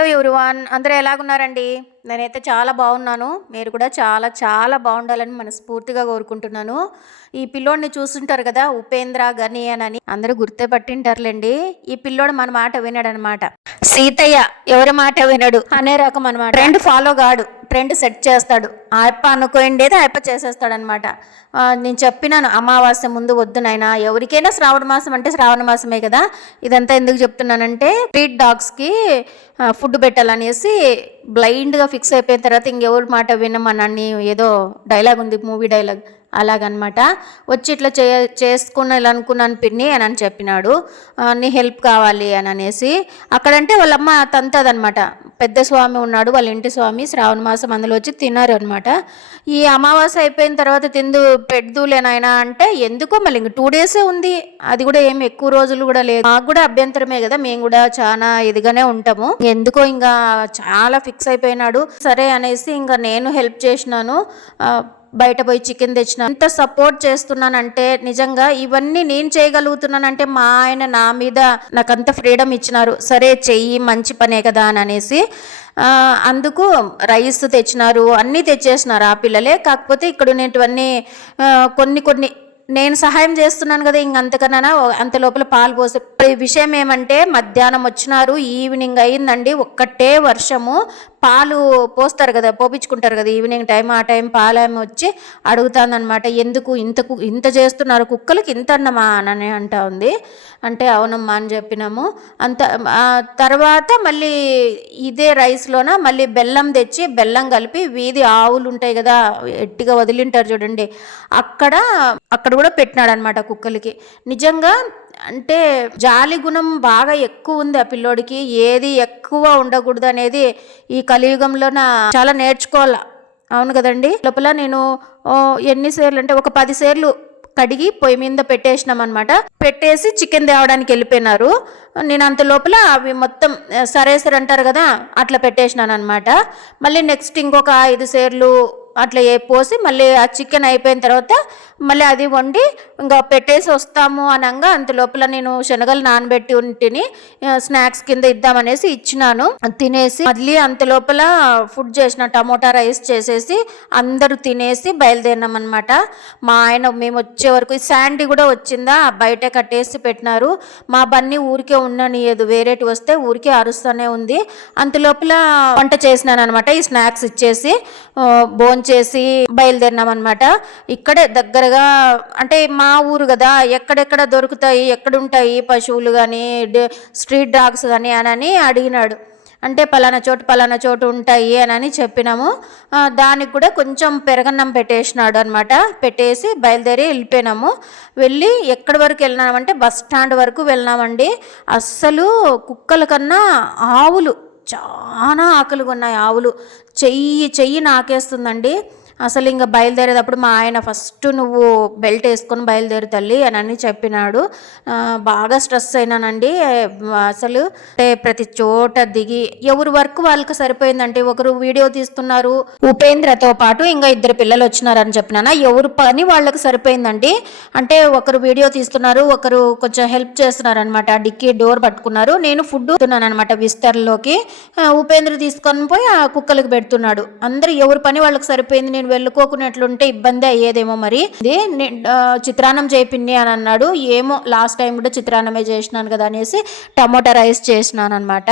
Hello everyone, అందరూ ఎలాగున్నారండి? నేనైతే చాలా బాగున్నాను. మీరు కూడా చాలా చాలా బాగుండాలని మనస్ఫూర్తిగా కోరుకుంటున్నాను. ఈ పిల్లోడిని చూస్తుంటారు కదా, ఉపేంద్ర గనియన్ అని అందరూ గుర్తుపట్టింటారులేండి. ఈ పిల్లోడు మన మాట వినడనమాట. సీతయ్య ఎవరి మాట వినడు అనే రకం అనమాట. ట్రెండ్ ఫాలో కాడు, ట్రెండ్ సెట్ చేస్తాడు. ఆయప్ప అనుకోండేది ఆయప్ప చేసేస్తాడనమాట. నేను చెప్పినాను, అమావాస్య ముందు వద్దు నాయనా, ఎవరికైనా శ్రావణ మాసం అంటే శ్రావణ మాసమే కదా. ఇదంతా ఎందుకు చెప్తున్నానంటే, స్ట్రీట్ డాగ్స్కి ఫుడ్ పెట్టాలనేసి బ్లైండ్గా ఫిక్స్ అయిపోయిన తర్వాత ఇంకెవరి మాట వినమని ఏదో డైలాగ్ ఉంది, మూవీ డైలాగ్ అలాగనమాట. వచ్చి ఇట్లా చేసుకున్నానుకున్నాను పిన్ని అని చెప్పినాడు. నీ హెల్ప్ కావాలి అని అనేసి అక్కడంటే వాళ్ళమ్మ తంతదనమాట. పెద్ద స్వామి ఉన్నాడు, వాళ్ళ ఇంటి స్వామి, శ్రావణ మాసం అందులో వచ్చి తిన్నారు అనమాట. ఈ అమావాస్య అయిపోయిన తర్వాత పెడుదులేనాయనా అంటే, ఎందుకో మళ్ళీ ఇంక 2 డేసే ఉంది, అది కూడా ఏమి ఎక్కువ రోజులు కూడా లేదు. మాకు కూడా అభ్యంతరమే కదా, మేము కూడా చాలా ఇదిగానే ఉంటాము. ఎందుకో ఇంకా చాలా ఫిక్స్ అయిపోయినాడు. సరే అనేసి ఇంకా నేను హెల్ప్ చేసినాను. బయట పోయి చికెన్ తెచ్చిన. ఎంత సపోర్ట్ చేస్తున్నానంటే, నిజంగా ఇవన్నీ నేను చేయగలుగుతున్నానంటే మా ఆయన నా మీద నాకంత ఫ్రీడమ్ ఇచ్చినారు. సరే చెయ్యి, మంచి పనే కదా అని అనేసి అందుకు రైస్ తెచ్చినారు, అన్నీ తెచ్చేసినారు ఆ పిల్లలే. కాకపోతే ఇక్కడ ఉన్నటువన్నీ కొన్ని నేను సహాయం చేస్తున్నాను కదా, ఇంకంతకన్నా అంత లోపల పాలు పోసే విషయం ఏమంటే, మధ్యాహ్నం వచ్చినారు, ఈవినింగ్ అయిందండి, ఒక్కటే వర్షము. పాలు పోస్తారు కదా, పోపించుకుంటారు కదా ఈవినింగ్ టైం, ఆ టైం పాలేమో వచ్చి అడుగుతానమాట. ఎందుకు ఇంత చేస్తున్నారు కుక్కలకి, ఇంత అన్నమా అని అంటా ఉంది. అంటే అవునమ్మా అని చెప్పినాము. అంత తర్వాత మళ్ళీ ఇదే రైస్లోన మళ్ళీ బెల్లం తెచ్చి, బెల్లం కలిపి వీధి ఆవులు ఉంటాయి కదా, ఎట్టిగా వదిలింటారు చూడండి, అక్కడ కూడా పెట్టినాడు అనమాట కుక్కలకి. నిజంగా అంటే జాలి గుణం బాగా ఎక్కువ ఉంది ఆ పిల్లోడికి. ఏది ఎక్కువ ఉండకూడదు అనేది ఈ కలియుగంలో చాలా నేర్చుకోవాలా. అవును కదండి. లోపల నేను ఎన్నిసార్లు అంటే ఒక 10 సార్లు కడిగి పొయ్యి మీద పెట్టేసినాం అనమాట. పెట్టేసి చికెన్ తేవడానికి వెళ్ళిపోయినారు. నేను అంత లోపల అవి మొత్తం సరేసరి అంటారు కదా, అట్లా పెట్టేసినాను అనమాట. మళ్ళీ నెక్స్ట్ ఇంకొక 5 సార్లు అట్లా పోసి మళ్ళీ ఆ చికెన్ అయిపోయిన తర్వాత మళ్ళీ అది వండి ఇంకా పెట్టేసి వస్తాము అనగా, అంత లోపల నేను శనగలు నానబెట్టి ఉంటిని, స్నాక్స్ కింద ఇద్దామనేసి ఇచ్చినాను. తినేసి మళ్ళీ అంత లోపల ఫుడ్ చేసిన, టమోటా రైస్ చేసేసి అందరూ తినేసి బయలుదేరినాం అనమాట. మా ఆయన మేము వచ్చే వరకు శాండీ కూడా వచ్చిందా, బయట కట్టేసి పెట్టినారు. మా బన్నీ ఊరికే ఉండనియదు, వేరేటి వస్తే ఊరికే అరుస్తూనే ఉంది. అంత లోపల వంట చేసినాను అనమాట. ఈ స్నాక్స్ ఇచ్చేసి చేసి బయలుదేరినాం అనమాట. ఇక్కడే దగ్గరగా అంటే మా ఊరు కదా, ఎక్కడెక్కడ దొరుకుతాయి, ఎక్కడుంటాయి పశువులు కానీ స్ట్రీట్ డాగ్స్ కానీ అని అడిగినాడు. అంటే పలానా చోటు ఉంటాయి అని చెప్పినాము. దానికి కూడా కొంచెం పెరగన్నం పెట్టేసినాడు అనమాట. పెట్టేసి బయలుదేరి వెళ్ళిపోయినాము. వెళ్ళి ఎక్కడి వరకు వెళ్ళినామంటే బస్ స్టాండ్ వరకు వెళ్ళినామండి. అస్సలు కుక్కల కన్నా ఆవులు చాలా ఆకలిగా ఉన్నాయి. ఆవులు చెయ్యి నాకేస్తుందండి. అసలు ఇంకా బయలుదేరేటప్పుడు మా ఆయన ఫస్ట్ నువ్వు బెల్ట్ వేసుకొని బయలుదేరు తల్లి అని చెప్పినాడు. బాగా స్ట్రెస్ అయినానండి. అసలు ప్రతి చోట దిగి ఎవరు వర్క్ వాళ్ళకి సరిపోయిందంటే, ఒకరు వీడియో తీస్తున్నారు, ఉపేంద్రతో పాటు ఇంకా 2 పిల్లలు వచ్చినారని చెప్పినా, ఎవరు పని వాళ్ళకి సరిపోయిందండి. అంటే ఒకరు వీడియో తీస్తున్నారు, ఒకరు కొంచెం హెల్ప్ చేస్తున్నారు అనమాట. డిక్కీ డోర్ పట్టుకున్నారు, నేను ఫుడ్ తిన్నాను అనమాట విస్తర్లోకి. ఉపేంద్ర తీసుకొని పోయి ఆ కుక్కలకు పెడుతున్నాడు. అందరూ ఎవరు పని వాళ్ళకి సరిపోయింది. నేను వెళ్ళుకోకున్నట్లుంటే ఇబ్బంది అయ్యేదేమో. మరి చిత్రాన్నం చేపిన్ని అని అన్నాడు. ఏమో లాస్ట్ టైం కూడా చిత్రాన్నమే చేసినాను కదా అనేసి టమోటా రైస్ చేసినాను అనమాట.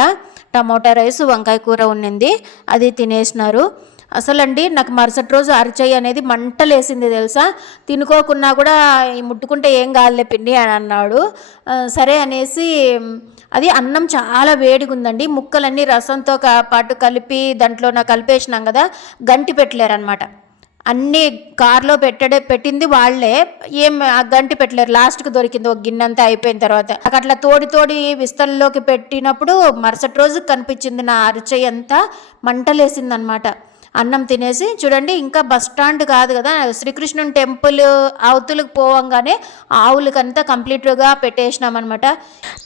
టమోటా రైస్, వంకాయ కూర ఉన్నింది, అది తినేసినారు. అసలండి నాకు మరుసటి రోజు అరిచేయి అనేది మంటలేసింది తెలుసా. తినుకోకున్నా కూడా ముట్టుకుంటే ఏం కాదులే పిన్ని అని అన్నాడు. సరే అనేసి అది అన్నం చాలా వేడిగా ఉందండి. ముక్కలన్నీ రసంతో పాటు కలిపి దాంట్లో కలిపేసినాం కదా, గంటి పెట్టలేరనమాట. అన్నీ కార్లో పెట్టింది వాళ్ళే, ఏం గంటి పెట్టలేరు. లాస్ట్కి దొరికింది ఒక గిన్నెంతా అయిపోయిన తర్వాత. అట్లా తోడి విస్తల్లోకి పెట్టినప్పుడు మరుసటి రోజు కనిపించింది నా అరిచెయ్యి అంతా మంటలేసింది అనమాట. అన్నం తినేసి చూడండి, ఇంకా బస్ స్టాండ్ కాదు కదా, శ్రీకృష్ణుని టెంపుల్ అవతులకు పోవంగానే ఆవులకంతా కంప్లీట్గా పెట్టేసినాం అనమాట.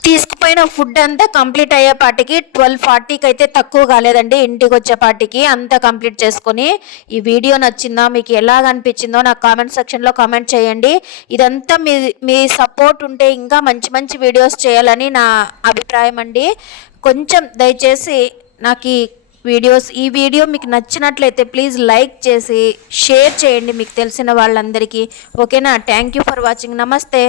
తీసుకుపోయిన ఫుడ్ అంతా కంప్లీట్ అయ్యేపాటికి 12:40కి అయితే తక్కువ కాలేదండి. ఇంటికి వచ్చేపాటికి అంతా కంప్లీట్ చేసుకొని. ఈ వీడియో నచ్చిందా, మీకు ఎలాగ అనిపించిందో నాకు కామెంట్ సెక్షన్లో కామెంట్ చేయండి. ఇదంతా మీ సపోర్ట్ ఉంటే ఇంకా మంచి వీడియోస్ చేయాలని నా అభిప్రాయం అండి. కొంచెం దయచేసి నాకు ఈ వీడియో మీకు నచ్చినట్లయితే ప్లీజ్ లైక్ చేసి షేర్ చేయండి మీకు తెలిసిన వాళ్ళందరికీ. ఓకేనా? Thank you for watching. నమస్తే.